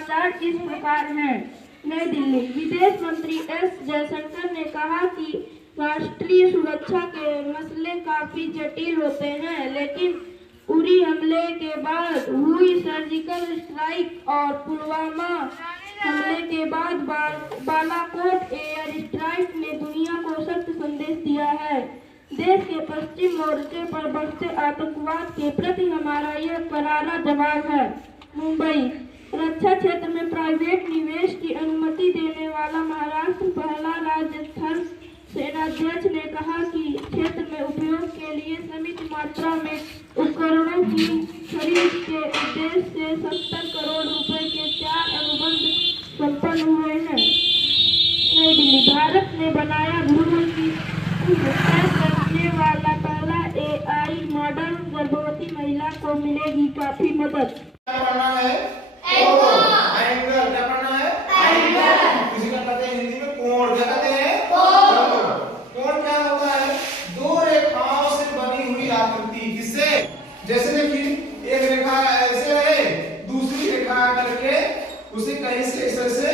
समाचार इस प्रकार हैं। नई दिल्ली। विदेश मंत्री एस जयशंकर ने कहा कि राष्ट्रीय सुरक्षा के मसले काफी जटिल होते हैं, लेकिन उरी हमले के बाद हुई सर्जिकल स्ट्राइक और पुलवामा हमले के बाद बालाकोट एयर स्ट्राइक ने दुनिया को सख्त संदेश दिया है। देश के पश्चिम मोर्चे पर बढ़ते आतंकवाद के प्रति हमारा यह करारा जवाब है। मुंबई। रक्षा क्षेत्र में प्राइवेट निवेश की अनुमति देने वाला महाराष्ट्र पहला राज्य थल सेनाध्यक्ष ने कहा कि क्षेत्र में उपयोग के लिए सीमित मात्रा में उपकरणों की खरीद के उद्देश्य से 70 करोड़ रुपए के 4 अनुबंध संपन्न हुए हैं। नई दिल्ली। भारत ने बनाया भ्रूण की करने वाला पहला AI मॉडल। गर्भवती महिला को मिलेगी काफी मदद। क्या पढ़ना है? एंगल। क्या पढ़ना है? एंगल। किसी का कहते हैं हिंदी में कोण। क्या कहते हैं? कोण क्या होता है? दो रेखाओं से बनी हुई आकृति। किससे? जैसे देखिए एक रेखा ऐसे रहे, दूसरी रेखा करके उसे कहीं से इस तरह से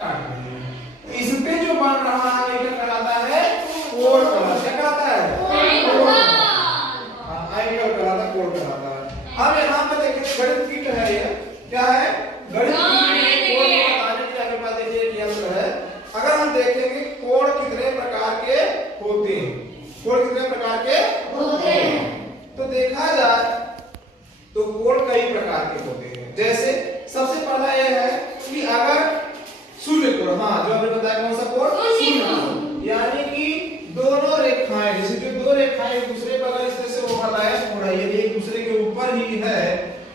काट देंगे। इस पे जो बन रहा है क्या कहलाता है? कोण कहलाता है। क्या कहलाता है? एंगल कहलाता है, कोण कहलाता है। अब यहाँ पे देखिए गणित कीट है, ये क्या है? गणित कीट। कोण बताने के आगे बात देखिए एक यंत्र है। अगर हम देखेंगे कोण कितने प्रकार के होते हैं, कोण कितने प्रकार के होते हैं, तो देखा जाए तो कोण कई प्रकार के होते हैं। जैसे सबसे पहला यह है कि अगर शून्य कोण, हाँ जो आपने बताया कौन सा कोण? शून्य कोण। यानी कि दोनों रेखाएं, जैसे जो दो रेखाएं एक दूसरे पर अगर इस तरह से वो हटाए थोड़ा यदि एक दूसरे के ऊपर ही है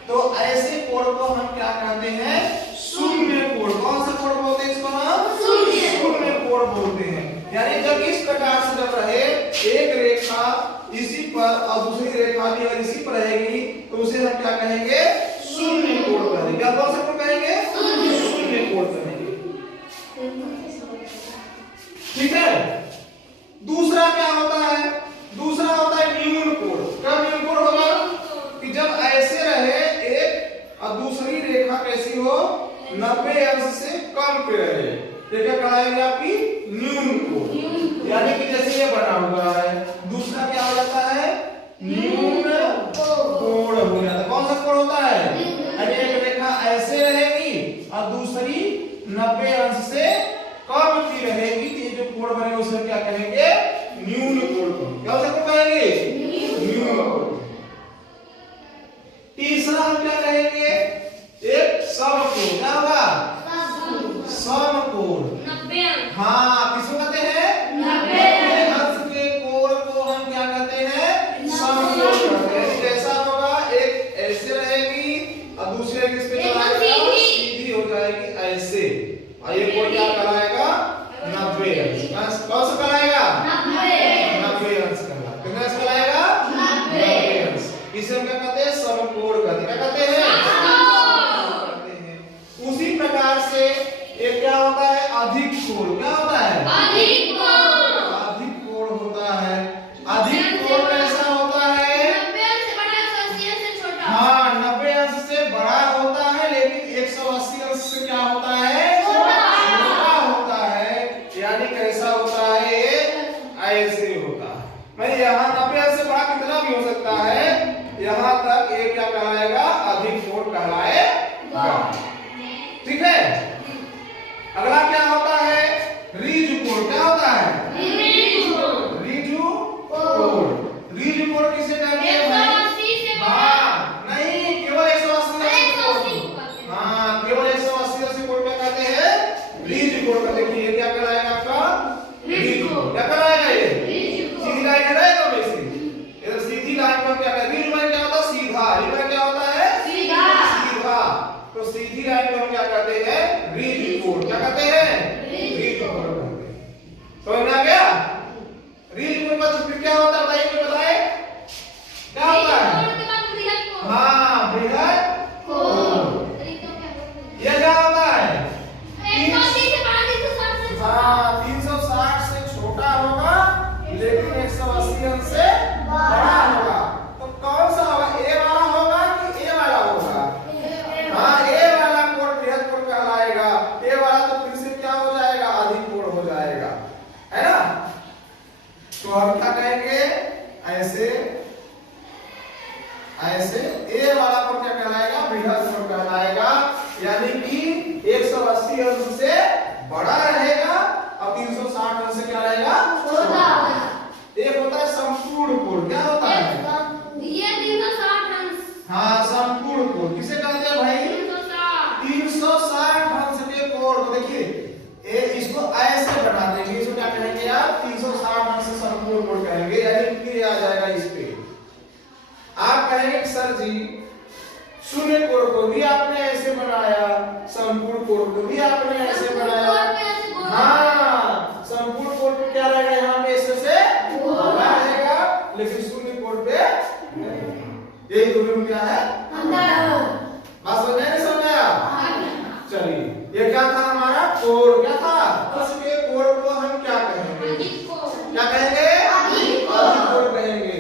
तो ऐसे कोण को हम क्या कहते हैं? शून्य कोण। कौन सा कोण बोलते हैं इसको हम? शून्य कोण बोलते हैं। यानी जब इस प्रकार से जब रहे एक रेखा इसी पर और दूसरी रेखा भी अगर इसी पर रहेगी तो उसे हम क्या कहेंगे? शून्य कोण कहेंगे। क्या कौन सा कोण कहेंगे? शून्य कोण कहेंगे। ठीक है। दूसरा क्या होता है? दूसरा होता है न्यून कोण। क्या न्यून कोण होगा? कि जब ऐसे रहे एक और दूसरी रेखा कैसी हो? 90 अंश से कम पे रहे, ये क्या कहलाएगी? आपकी न्यून कोण। यानी कि जैसे ये बना हुआ है, दूसरा क्या हो जाता है? न्यून कोण हो जाता है। कौन सा कोण होता है? एक रेखा ऐसे रहेगी और दूसरी 90 अंश से कम की रहेगी, तो ये जो कोण बने उसे क्या कहेंगे? न्यून कोण। क्या उसे कोण कहेंगे? न्यून कोण। तीसरा हम क्या कहेंगे? एक समकोण। क्या होगा? समकोण। 90। हाँ, किसको कहते हैं? 90 अंश के कोण को हम क्या कहते हैं? समकोण कहते हैं। कैसा होगा? एक ऐसे रहेगी और दूसरी किस पे चलाएगा? सीधी हो जाएगी ऐसे, और ये कोण क्या कहलाएगा? 90 अंश। कौन सा कहलाएगा? 90 अंश कहलाएगा। कितना अंश कहलाएगा? 90 अंश। इसे हम क्या कहते हैं? समकोण कहते हैं। क्या कहते हैं? उसी प्रकार से एक क्या होता है? अधिक कोण। क्या होता है? अधिक कोण। अधिक कोण होता है। अधिक कोण कैसा होता है? 90 अंश से बड़ा, 180 अंश से छोटा। हाँ, 90 अंश से बड़ा होता है, लेकिन 180 अंश से क्या होता है? छोटा होता है। यानी कैसा होता है? ऐसे होता है। मैं यहाँ 90 अंश से बड़ा कितना भी हो सकता है, यहाँ तक ये क्या कहलाएगा? अधिक कोण कहलाएगा। ठीक है। अगला क्या होता है? ऋजु कोण। क्या होता है? ऋजु कोण। ऋजु कोण किसे कहते हैं भाई? 180 से बड़ा। हाँ, नहीं, केवल 180। हाँ, केवल 180 से कोण क्या कहते हैं? ऋजु कोण। देखिए ये क्या कहलाएगा आपका? ऋजु कोण। क्या कहलाएगा ये? सीधी लाइन रहेगा वैसे। इधर सीधी लाइन पर क्या कहते हैं? ऋजु में क्या होता है? सीधा। ऋजु में क्या होता है? सीधा। तो सीधी लाइन में हम क्या कहते हैं? ऋजु कोण। क्या कहते हैं? ऋजु कोण कहते हैं। समझ में आ गया? ऋजु कोण का सूत्र क्या होता है? बताइए, बताए क्या होता है? हाँ, बृहद कोण। ये क्या होता है? 180 से बड़ा, 360 से छोटा। हाँ, 360 से छोटा होगा, लेकिन 180 अंश से बड़ा होगा। तो कौन सा होगा? ए वाला होगा कि ए वाला होगा? हाँ, ए वाला कोण बृहद ऐसे ऐसे ए वाला कोण क्या कहलाएगा? बृहद कोण कहलाएगा। यानी कि 180 अंश से बड़ा रहेगा और 360 अंश से क्या रहेगा? छोटा। एक होता है संपूर्ण कोण। क्या होता है? ये 360 अंश। हाँ, संपूर्ण कोण किसे कहते हैं भाई? 360 अंश के कोण को देखिए इसको ऐसे बना देंगे, इसको क्या कहेंगे आप? 360 अंश से संपूर्ण कोण कहेंगे। यानी कि आ जाएगा इस पे। आप कहेंगे सर जी शून्य कोण को भी आपने ऐसे बनाया, संपूर्ण कोण को भी आपने ऐसे बनाया। हाँ, संपूर्ण कोण पे क्या रहेगा? यहाँ पे ऐसे से बड़ा रहेगा, लेकिन शून्य कोण पे यही दोनों में क्या है? बात समझ नहीं समझाया? चलिए, ये क्या था हमारा कोण? क्या था? उसके कोण को हम क्या कहेंगे? क्या कहेंगे? अधिक कोण कहेंगे।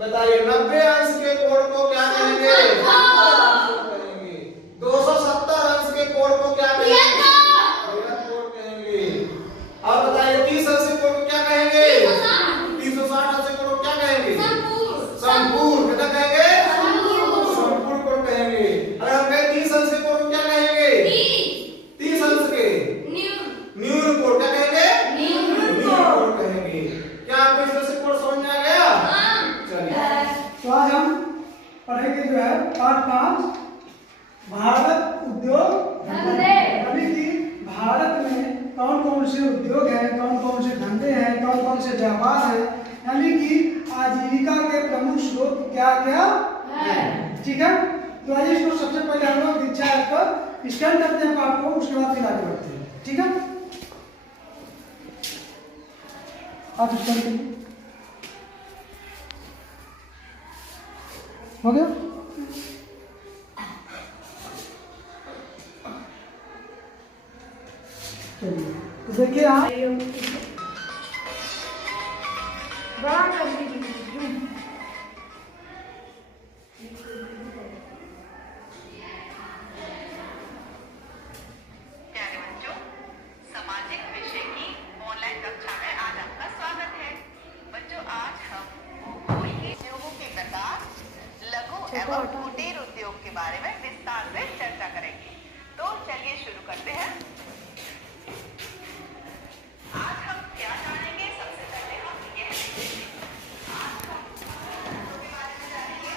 बताइए 90 अंश के कोण को क्या कहेंगे? कहेंगे। 270 अंश के कोण को क्या कहेंगे? बृहद कोण कहेंगे। और बताइए 30 अंश के कोण को क्या कहेंगे? 360 अंश के कोण को क्या कहेंगे? संपूर्ण। कितना कहेंगे? संपूर्ण कोण कहेंगे। अगर हम कहें 30 अंश के कोण को क्या कहेंगे? 30 अंश के न्यून कोण क्या कहेंगे? न्यून कोण कहेंगे। क्या आपको इस तरह से कोण समझ में आ गया? तो आज हम पढ़ेंगे जो है पाठ 5 भारत उद्योग धंधे। यानी कि भारत में कौन कौन से उद्योग हैं, कौन कौन से धंधे हैं, कौन कौन से व्यापार हैं, यानी कि आजीविका के प्रमुख स्रोत क्या क्या है। ठीक है, तो आइए इसको सबसे पहले हम लोग दीक्षा ऐप पर स्कैन करते हैं पाठ को, उसके बाद फिर आगे बढ़ते हैं। ठीक है, आप स्कैन करिए। हो गया? चलिए, तो देखिए आप बड़ा कर दीजिए। प्यारे बच्चों, सामाजिक विषय की ऑनलाइन कक्षा में आज आपका स्वागत है। बच्चों, आज हम कोई उद्योगों के प्रकार, लघु एवं कुटीर उद्योग के बारे में विस्तार से चर्चा करेंगे। तो चलिए शुरू करते हैं। आज हम क्या जानेंगे? सबसे पहले हम यह देखेंगे। आज हम उद्योगों के बारे में जानेंगे।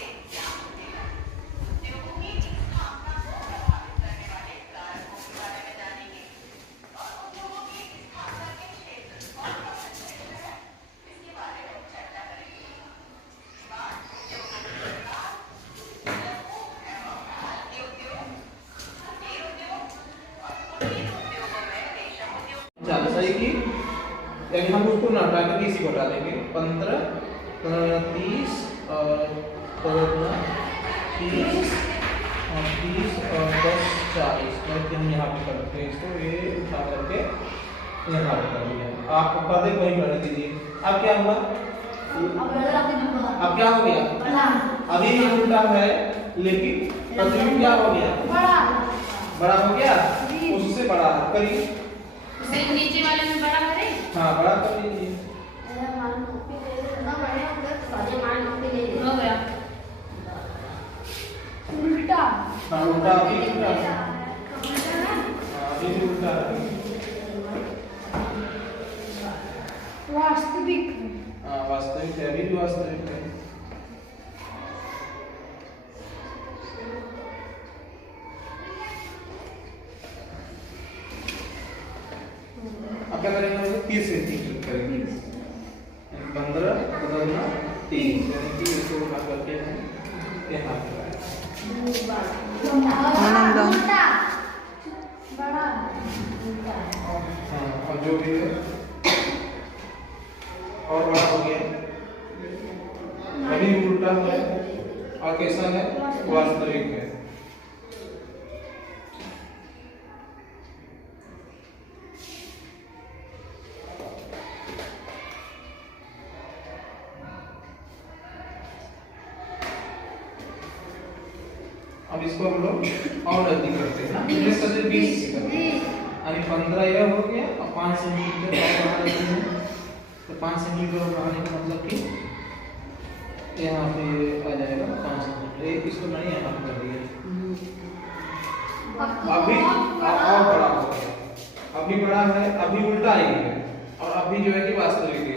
ये क्या होते हैं? उद्योगों की स्थापना को प्रभावित करने वाले कारकों के बारे में जानेंगे और उद्योगों की स्थापना के क्षेत्र और क्षेत्र है इसके बारे में चर्चा करेंगे। इसके बाद उद्योगों के प्रकार, लघु एवं मध्यम उद्योग, कुटीर उद्योग और कुटीर उद्योगों में रेशम उद्योग। चलो सही की। यानी हम उसको ना हटा के इसी को हटा देंगे। 15 30 और 30 और 30 और 10 40 करके हम यहाँ पे करते हैं इसको। ये उठा करके यहाँ पे कर दिया। आप पर्दे को ही कर दीजिए। अब क्या हुआ? अब क्या हो गया? अभी भी उल्टा है, लेकिन प्रतिबिंब क्या हो गया? बड़ा हो गया। उससे बड़ा करिए। नीचे वाले में बड़ा करें। हाँ, बड़ा कर लीजिए। हो गया। उल्टा। हाँ, उल्टा अभी उल्टा है। हाँ, अभी भी उल्टा है। वास्तविक। हाँ, वास्तविक है, अभी भी वास्तविक है। अब क्या करेंगे? 30 से 3 करेंगे। 15 बदलना 3, यानी कि इसको उठा करके हम यहाँ पे बड़ा। हाँ, और जो भी है और बड़ा हो गया। अभी भी उल्टा है और कैसा है? वास्तविक है। अब इसको हम लोग और नजदीक करते हैं ना। इसमें सबसे 20 से करते हैं। यानी 15 यह हो गया और 5 सेंटीमीटर और बढ़ा देते हैं। तो 5 सेंटीमीटर बढ़ाने का मतलब कि यहाँ पे आ जाएगा 5 सेंटीमीटर। इसको मैंने यहाँ पे कर दिया। अभी और बड़ा हो गया, अभी बड़ा है, अभी उल्टा ही है, और अभी जो है कि वास्तविक है।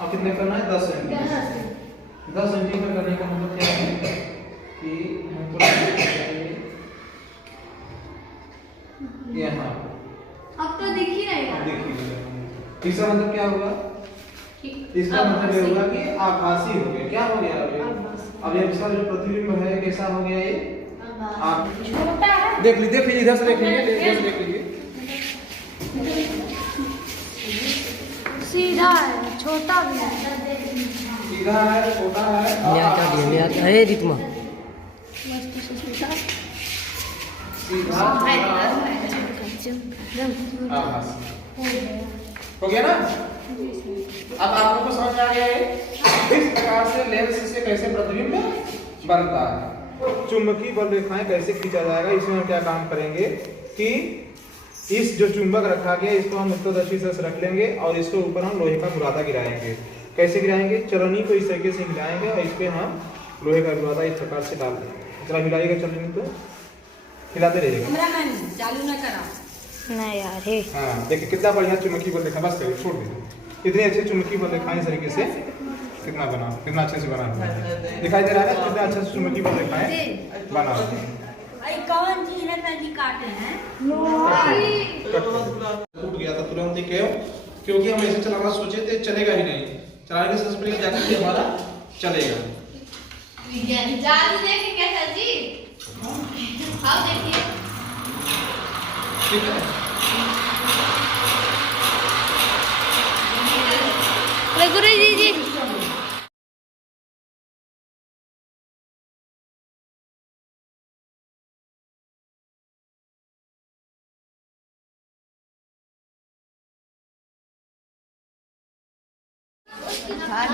अब कितने करना है? 10 सेंटीमीटर। 10 सेंटीमीटर करने का मतलब क्या है कि हमको यहाँ अब तो दिख ही रहेगा। देखिए इसका मतलब क्या होगा? इसका मतलब ये होगा कि आभासी हो गया। क्या हो गया? अब ये इसका जो प्रतिबिंब है कैसा हो गया? ये आप छोटा है। देख लीजिए, इधर से देख लीजिए, इधर से देख लीजिए। सीधा है, छोटा भी है। सीधा है, छोटा है, है रितमा सीधा हो गया ना? अब आप लोगों को समझ में आ गया है इस प्रकार से लेंस से कैसे प्रतिबिंब बनता है। चुंबकीय बल रेखाएं कैसे खींचा जाएगा, इसमें हम क्या काम करेंगे कि इस जो चुंबक रखा गया इसको हम उत्तरदर्शी से रख लेंगे और इसके ऊपर हम लोहे का बुरादा गिराएंगे। कैसे गिराएंगे? चलनी को इस तरीके से हिलाएंगे और इस पे हम लोहे का बुरादा इस प्रकार से डाल देंगे। जरा हिलाइएगा, चलनी को हिलाते रहिएगा। चालू ना करा ना यार है। हाँ देखिए कितना बढ़िया चुंबकीय बल रेखा। बस करिए, छोड़ दीजिए। इतने अच्छे चुंबकीय बल रेखाएं इस तरीके से कितना बना, कितना अच्छे से बना दिखाई दे रहा है। कितना अच्छा से चुंबकीय बल रेखाएं बना कौन चीज नदी काटे हैं? टूट गया था तुरंत ही, क्यों? क्योंकि हम ऐसे चलाना सोचे थे, चलेगा ही नहीं। चलाने के सबसे पहले जाकर के हमारा चलेगा। जादू देखें कैसा जी? आओ देखिए। ठीक है, गुरु जी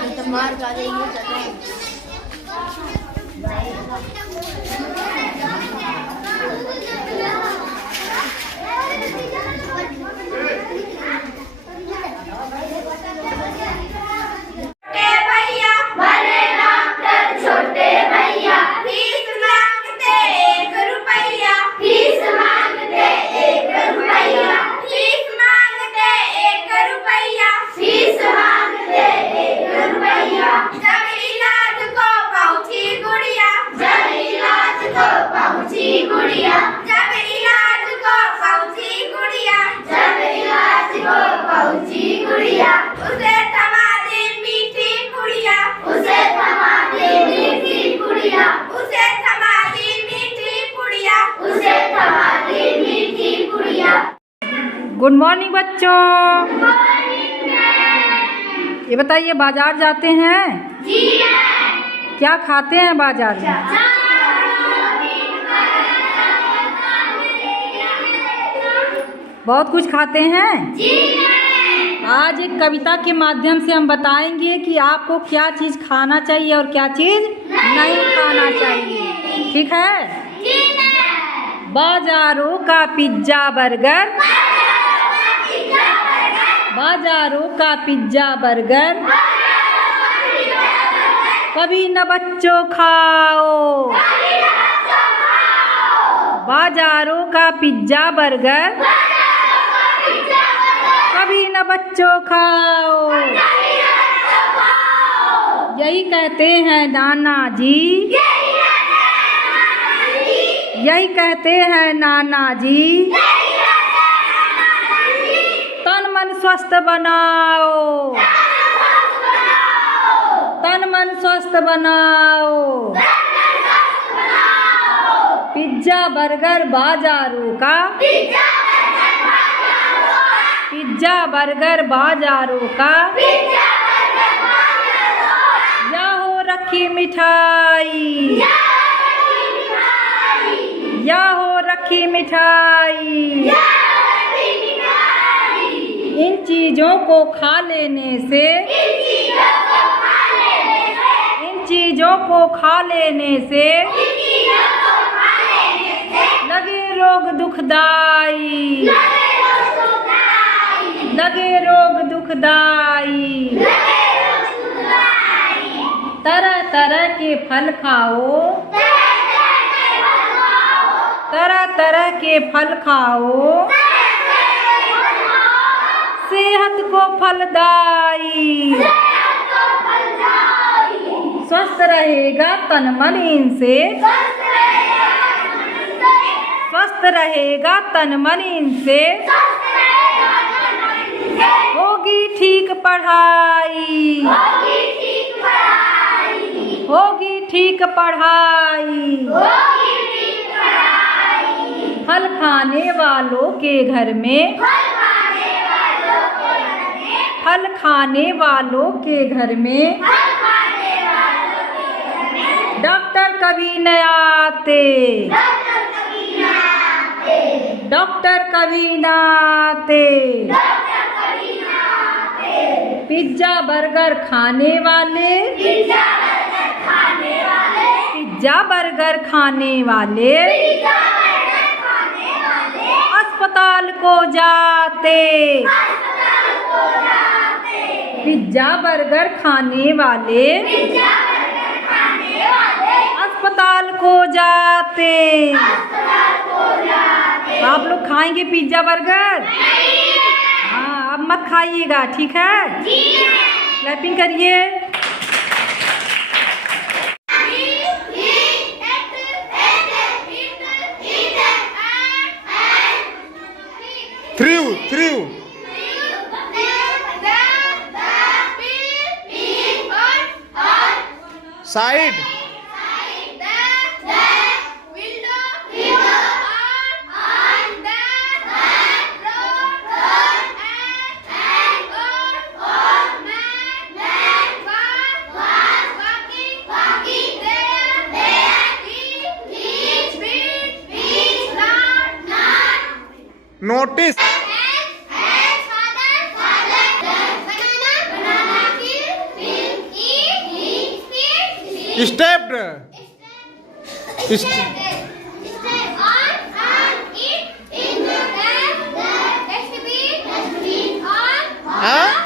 तो मार का गुड मॉर्निंग बच्चों। ये बताइए, बाजार जाते हैं? जी क्या खाते हैं बाजार में? बहुत कुछ खाते हैं। आज एक कविता के माध्यम से हम बताएंगे कि आपको क्या चीज़ खाना चाहिए और क्या चीज़ नहीं खाना चाहिए। ठीक है? बाजारों का पिज्जा बर्गर, बाजारों का पिज्जा बर्गर कभी न बच्चों खाओ। बाजारों का पिज्जा बर्गर कभी न बच्चों खाओ। यही कहते हैं नाना जी, यही कहते हैं नाना जी। तन मन स्वस्थ बनाओ, तन मन स्वस्थ बनाओ। पिज्जा बर्गर बाजारों का, पिज्जा बर्गर बाजारों का, या हो रखी मिठाई, या हो रखी मिठाई। इन चीजों को खा लेने से लगे रोग दुखदाई तरह तरह के फल खाओ सेहत को फलदाई स्वस्थ रहेगा तन मन इनसे होगी ठीक पढ़ाई फल खाने वालों के घर में डॉक्टर कभी न आते पिज्जा बर्गर खाने वाले अस्पताल को जाते आप लोग खाएंगे पिज्जा बर्गर? हाँ, अब मत खाइएगा, ठीक है? क्लैपिंग करिए। थ्रू साइड नोटिस स्टेप्ड हाँ